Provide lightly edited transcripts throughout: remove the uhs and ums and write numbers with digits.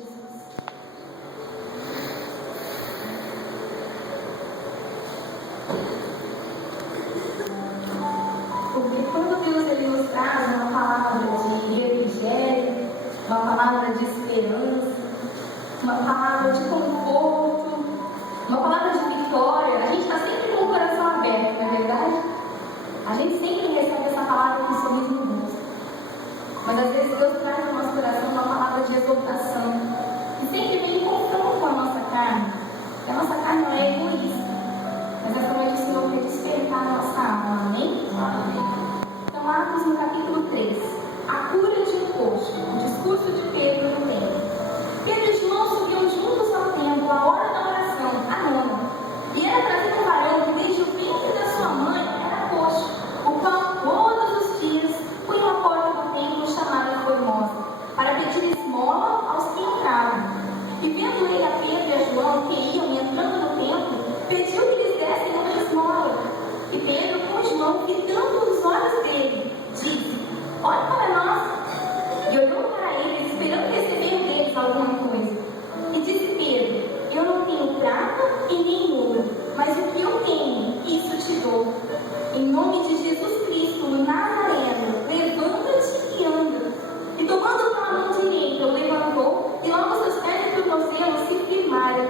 Jesus. Porque quando Deus ele nos traz uma palavra de refrigério, uma palavra de esperança, uma palavra de conforto, uma palavra de vitória, a gente está sempre com o coração aberto, não é verdade? A gente sempre recebe essa palavra com um sorriso no rosto. Mas às vezes Deus traz no nosso coração uma palavra de exaltação, e sempre vem em confronto com a nossa carne. Porque a nossa carne não é egoísta, mas essa noite o Senhor quer despertar a nossa alma. Amém? Amém. Então, Atos no capítulo 3, a cura de um coxo, o discurso de Pedro no templo. Pedro e João subiam juntos ao templo à hora da oração, a nona, e era trazido um varão que desde o ventre da sua mãe era coxo, o qual todos os dias punha à porta do templo chamada Formosa, para pedir esmola aos que entravam. E vendo ele a Pedro e a João que iam e entrando no templo, pediu que lhes dessem uma esmola. E Pedro, com João, fitando os olhos dele, disse: olhe para nós. E olhou para eles, esperando receber deles alguma coisa. E disse Pedro: eu não tenho prata e nem ouro, mas o que eu tenho, isso te dou. Em nome de Jesus Cristo, o Nazareno, levanta-te e anda. E tomando pela mão direita, o levantou, e logo seus pés e tornozelos se firmaram.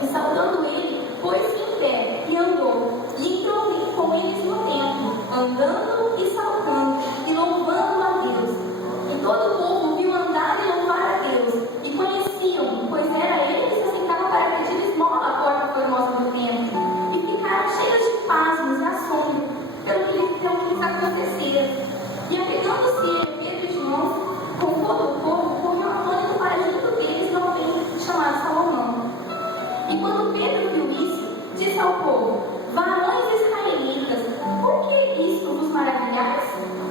E saudando ele, pôs-se em pé e andou. E entrou com eles no templo, andando e saltando, e louvando a Deus. E todo o povo viu andar e louvar a Deus, e conheciam, pois era ele que se sentava para pedir esmola à porta formosa do templo. E ficaram cheios de pasmos e assombro pelo que lhes acontecera. E apegando-se ele, Pedro e João, com todo o povo, correu atônito para junto deles no além chamado Salomão. E quando Pedro viu isso, disse ao povo: varões israelitas, por que isto vos maravilhais?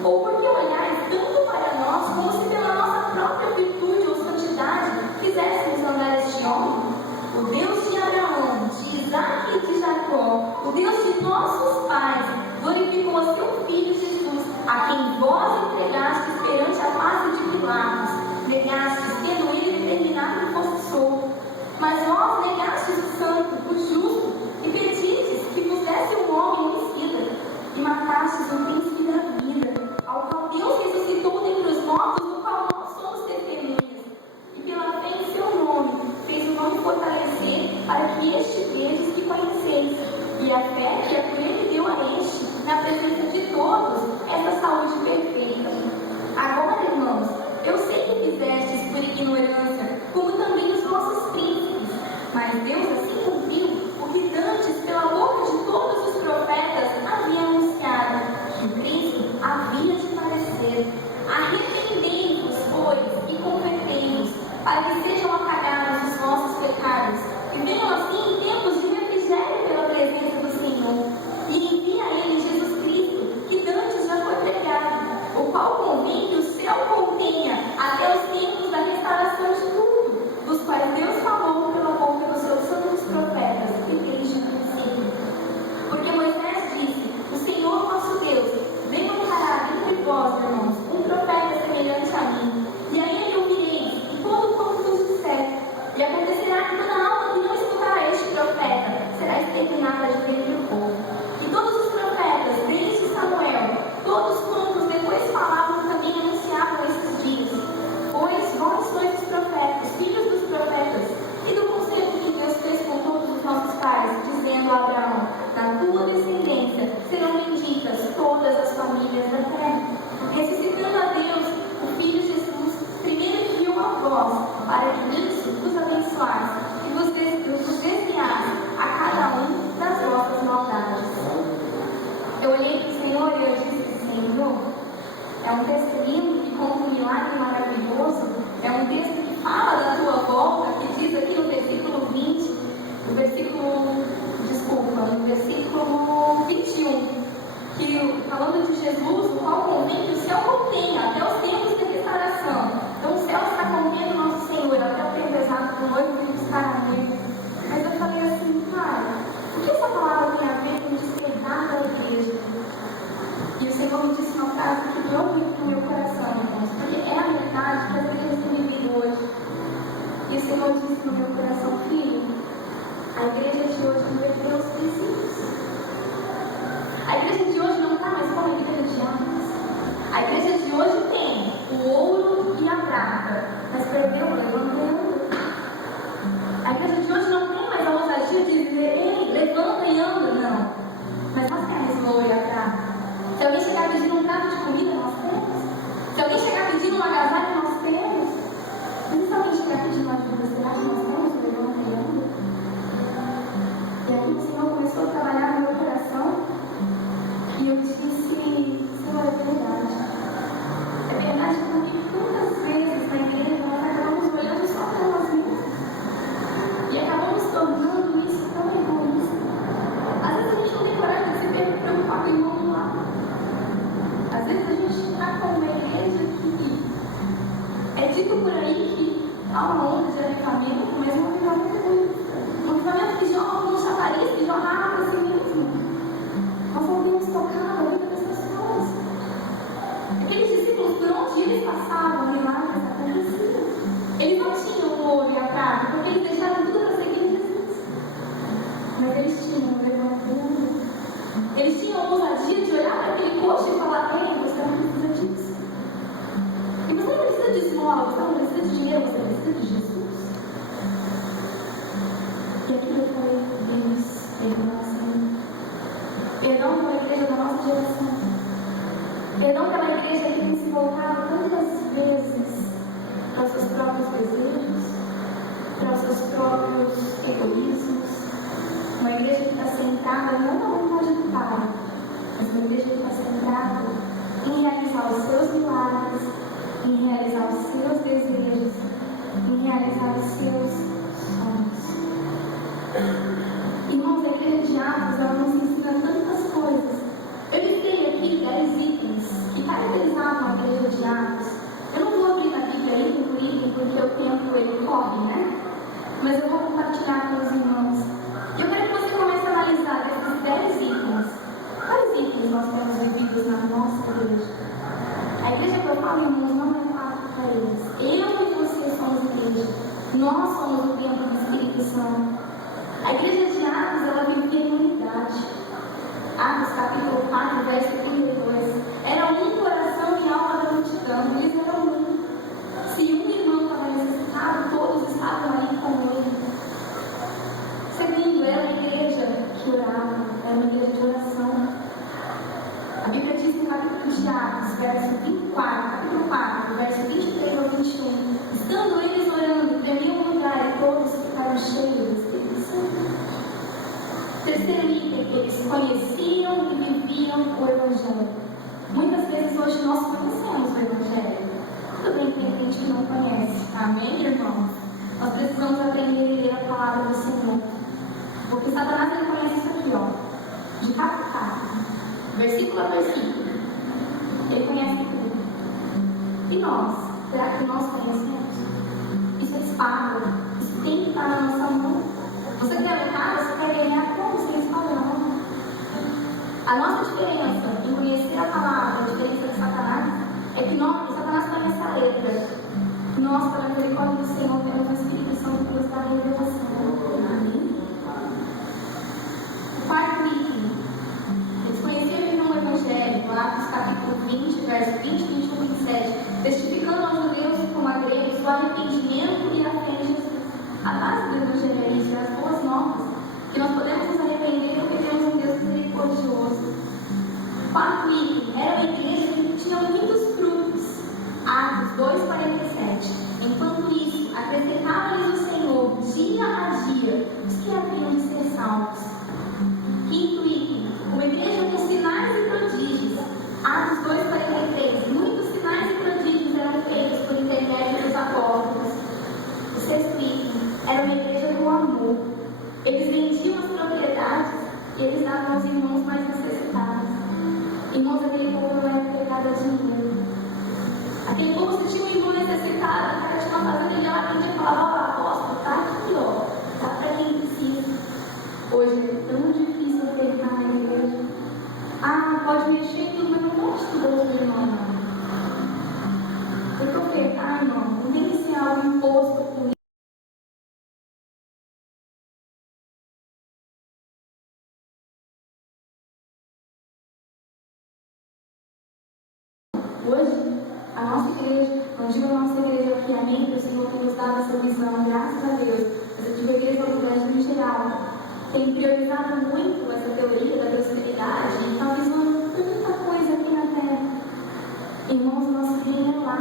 Ou por que olhais tanto para nós, como se pela nossa própria virtude ou santidade fizéssemos andar este homem? O Deus de Abraão, de Isaque e de Jacó, o Deus de nossos pais, glorificou a seu Filho Jesus, a quem vós entregastes perante a face de Pilatos, negastes, tendo ele determinado que fosse solto. Mas vós negastes o santo, o justo, e pedistes que vos desse um homem homicida, e matastes o príncipe da vida, ao qual Deus ressuscitou dentre os mortos, no qual nós somos testemunhas. E pela fé em seu nome, fez o nome fortalecer, para que este credes que conheceis. E a fé que por ele deu a este, na presença de todos, essa saúde perfeita. Agora, irmãos, eu sei que fizestes por ignorância, como também os vossos príncipes, mas Deus assim cumpriu o que dantes pela boca de todos os profetas havia anunciado, que o príncipe havia de padecer. Arrependei-vos, pois, e convertei-vos, para que sejam apagados os vossos pecados, e venham assim tempos de refrigério pela presença do Senhor. E envia a ele Jesus Cristo, que dantes já foi pregado, o qual convém que o céu contenha até os tempos da restauração de tudo, dos quais Deus falou pela boca dos seus santos profetas, e desde o princípio. Porque Moisés disse: o Senhor nosso Deus levantará entre vós, irmãos, um profeta semelhante a mim, e a ele ouvireis, e todo quanto vos disser. E acontecerá que toda alma que não escutará este profeta será exterminada de dentro do povo. E todos os profetas, desde Samuel, todos quantos depois falavam, também anunciavam esses dias. Pois vós sois os profetas, filhos dos profetas, e do conselho que Deus fez com todos os nossos pais, dizendo a Abraão: na tua descendência serão benditas todas as famílias da terra. Ressuscitando a Deus, o Filho Jesus, primeiro enviou a vós, para que nisso vos abençoasse e vos desviasse a cada um das vossas maldades. Eu olhei para o Senhor e eu disse: Senhor, é um texto lindo que conta um milagre maravilhoso, é um texto que fala da tua volta, que diz aqui no versículo 20, no versículo 21, que falando de Jesus, o qual convém que o céu contenha até os tempos de restauração. Então o céu está contendo nosso Senhor até o tempo exato do ano que ele estará nele. Mas eu falei assim: Pai, o que essa palavra tem a ver com despegar da igreja? E o Senhor me disse uma frase que doeu muito no meu coração, irmãos, porque é a verdade que as igrejas têm vivido hoje. E E o Senhor disse no meu coração, filho, a igreja de hoje não perdeu os princípios. A igreja de hoje não está mais como a igreja de antes. A igreja de hoje tem o ouro e a prata, mas perdeu o levantamento. A igreja de hoje não tem mais a ousadia de dizer, ei, levanta e anda, não. Mas nós temos o ouro e a prata. Se alguém chegar pedindo um prato de comida, nós temos. Se alguém chegar pedindo um agasalho, nós temos. Mas se alguém chegar pedindo uma ajuda, será que nós temos o levanta e anda? E aí o Senhor começou a trabalhar no meu coração. E eu disse, Senhor, é verdade. É verdade porque tantas vezes na igreja nós acabamos olhando só para nós mesmos. E acabamos tornando isso tão egoísta. Às vezes a gente não tem coragem de se preocupar com o irmão do lado. Às vezes a gente está com uma igreja que é dito por aí que há uma onda de avivamento, mas um avivamento egoísta. Um avivamento que joga no chafariz, que joga água para si mesmo. Nós não temos tocado a vida das pessoas. Aqueles discípulos, por onde eles passavam, milagres aconteciam. Eles não tinham o ouro e a prata, porque eles deixaram tudo para seguir Jesus. Mas eles tinham o levantando. Eles tinham a ousadia de olhar para aquele coxo e falar, ei, você não precisa disso. E você não precisa de esmola, você não precisa de dinheiro, você precisa de Jesus. E aquilo eu falei, Deus, perdão, Senhor. Perdão pela igreja da nossa geração. Perdão pela igreja que tem se voltado tantas vezes para os seus próprios desejos, para os seus próprios egoísmos. Uma igreja que está centrada não na vontade do Pai, mas uma igreja que está centrada em realizar os seus milagres, em realizar os seus desejos, em realizar os seus sonhos. Irmãos, a igreja de Atos, ela nos ensina tantas coisas. Eu listei aqui 10 itens que caracterizavam a igreja de Atos. Eu não vou abrir na Bíblia aí, inclusive, porque o tempo ele corre, né? Mas eu vou compartilhar com os irmãos. E eu quero que você comece a analisar desses 10 itens. Quais itens nós temos vividos na nossa igreja? A igreja que eu falo, irmãos, não é fácil para eles. Eu e você somos igreja. Nós somos o templo do Espírito Santo. A igreja de Atos, ela vivia em unidade. Atos capítulo 4, verso 32. Era um coração e alma da multidão. Eles eram um. Se um irmão estava necessitado, todos estavam ali com ele. Segundo, era uma igreja que orava. Era uma igreja de oração. A Bíblia diz no capítulo de Atos, verso 24, capítulo 4, verso 23 ao 21. Estando eles orando, tremiam o lugar e todos ficaram cheios do Espírito Santo. Terceiro item, eles conheciam e viviam o Evangelho. Muitas vezes hoje nós conhecemos o Evangelho. Tudo bem que tem gente que não conhece. Amém, irmãos? Nós precisamos aprender a ler a palavra do Senhor. Porque Satanás ele conhece isso aqui, ó. De capa a capa. Versículo a versículo. Ele conhece tudo. E nós? Será que nós conhecemos? Isso é espada. Isso tem que estar na nossa mão. Você quer lutar? Você quer ganhar? Como você espada na mão? A nossa diferença em conhecer a palavra, a diferença de Satanás, é que Satanás conhece a letra. Nós, pela misericórdia do Senhor, temos o Espírito Santo que nos dá a revelação. Amém? O quarto item. Eles conheceram o Evangelho, Atos capítulo 20, verso 20, 21 e 27, testificando aos judeus como a gregos o arrependimento e a fé em Jesus. A base do Evangelho é isso, é as boas novas, que nós podemos nos arrepender porque temos um Deus misericordioso. Quarto item, era uma igreja que tinha muitos frutos. Atos 2,47. Enquanto isso, acrescentava-lhes o Senhor, dia a dia, os que haviam de ser salvos. Quinto item, uma igreja com sinais e prodígios. Atos 2,43. Muitos sinais e prodígios eram feitos por intermédio dos apóstolos. O sexto item, era uma igreja do amor. Eles vendiam as propriedades e eles davam aos irmãos mais necessitados. Irmãos, aquele povo não era pegado a dinheiro. Aquele povo, se tinha um irmão necessitado, o cara tinha uma fazenda, ele ia lá e falava, ó, apóstolo, tá aqui, ó, tá para quem precisa. Hoje é tão difícil ofertar na igreja. Ah, pode mexer em tudo, mas não gosto do outro irmão, não. Porque ofertar, irmão, não tem que ser algo imposto por digo a nossa igreja aqui, amém, que o Senhor tem nos dado essa visão, graças a Deus. Mas eu digo a igreja do Brasil em geral, tem priorizado muito essa teoria da prosperidade e está visando tanta coisa aqui na terra. Irmãos, o nosso reino é lá.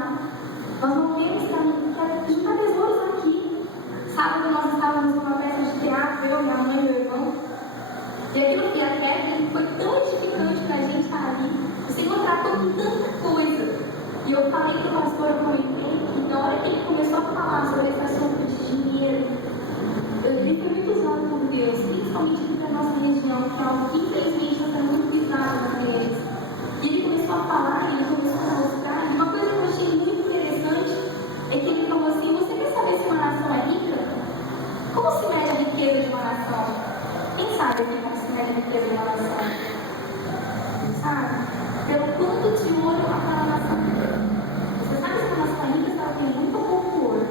Nós não temos que juntar tesouros aqui. Sábado nós estávamos numa peça de teatro, eu, minha mãe e meu irmão. E aquilo que até foi tão edificante para a gente estar ali. O Senhor tratou com tanta coisa. E eu falei para o pastor, eu comentei, que na hora que ele começou a falar sobre esse assunto de dinheiro, ele foi muito usado por Deus, principalmente aqui na nossa região, que é algo que infelizmente está sendo muito pisado nas igrejas. E ele começou a falar, ele começou a mostrar, e uma coisa que eu achei muito interessante é que ele falou assim: você quer saber se uma nação é rica? Como se mede a riqueza de uma nação? Quem sabe aqui como se mede a riqueza de uma nação? Sabe? Pelo quanto de ouro aquela nação tem. Você sabe se uma nação é rica, ela tem muito pouco ouro.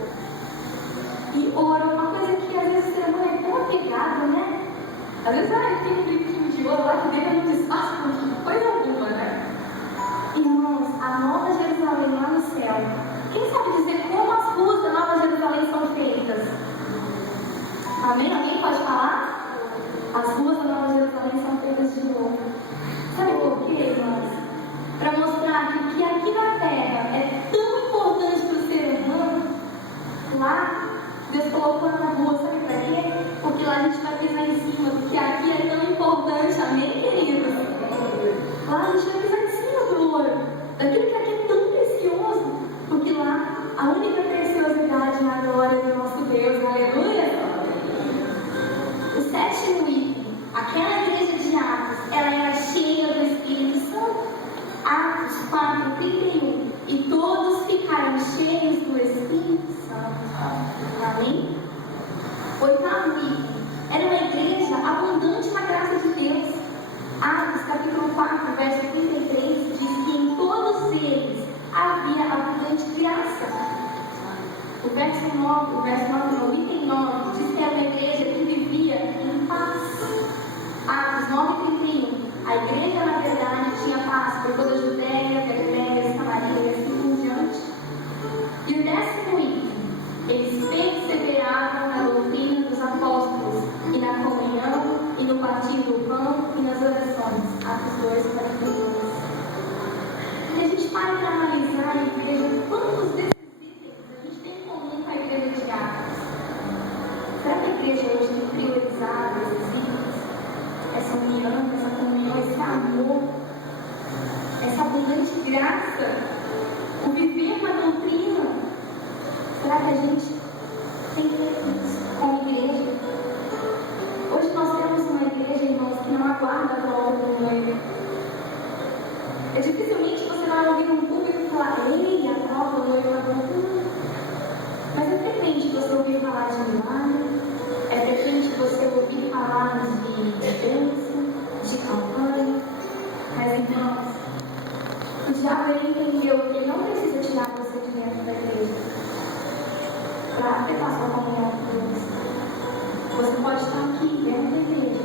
E ouro é uma coisa que às vezes o ser humano é tão apegado, né? Às vezes, tem um brinquinho de ouro lá que dele não desfaz com coisa alguma, né? Irmãos, a Nova Jerusalém lá no céu. Quem sabe dizer como as ruas da Nova Jerusalém são feitas? Amém? Alguém pode falar? As ruas da Nova Jerusalém são feitas de ouro. Sabe por quê, irmãos? Para mostrar que o que aqui na terra é tão importante para o ser humano, lá Deus colocou na rua, sabe para quê? Porque lá a gente vai pisar em cima, porque aqui é tão importante, amém, queridos? Lá a gente vai pisar em cima do ouro, daquilo que aqui é tão precioso, porque lá a única preciosidade é a glória do nosso Deus, aleluia! O sétimo item, aquela igreja de Atos, ela era cheia do Espírito Santo. Atos 4:31, e todos ficaram cheios do Espírito Santo. Amém? Oitavo item, era uma igreja abundante na graça de Deus. Atos capítulo 4, verso 33, diz que em todos eles havia abundante graça. O verso 9 99, diz que era uma igreja que vivia em paz. Atos 9:31, a igreja na verdade tinha paz por toda a Judéia, Galiléia, Samaria e assim por diante. E o 10º item, eles perseveravam na doutrina dos apóstolos, e na comunhão, e no partir do pão, e nas orações. Atos 2:42. E a gente para analisar a igreja, quantos desses itens a gente tem em comum com a igreja de Atos? Será que a igreja hoje tem priorizado esses itens? Essa união, essa comunhão, esse amor, essa abundante graça, o viver uma doutrina? Será que a gente tem feito isso como igreja? Hoje nós temos uma igreja, irmãos, que não aguarda a volta do noivo. É dificilmente você vai ouvir um público falar: ei, a prova do noivo agora. Mas é frequente você ouvir falar de milagre, é frequente você ouvir falar de bênção, de campanha. Mas, irmãos, o diabo ele entendeu que ele não precisa tirar você de dentro da igreja para ter passar a comunhão com Deus. Você pode estar aqui dentro da igreja,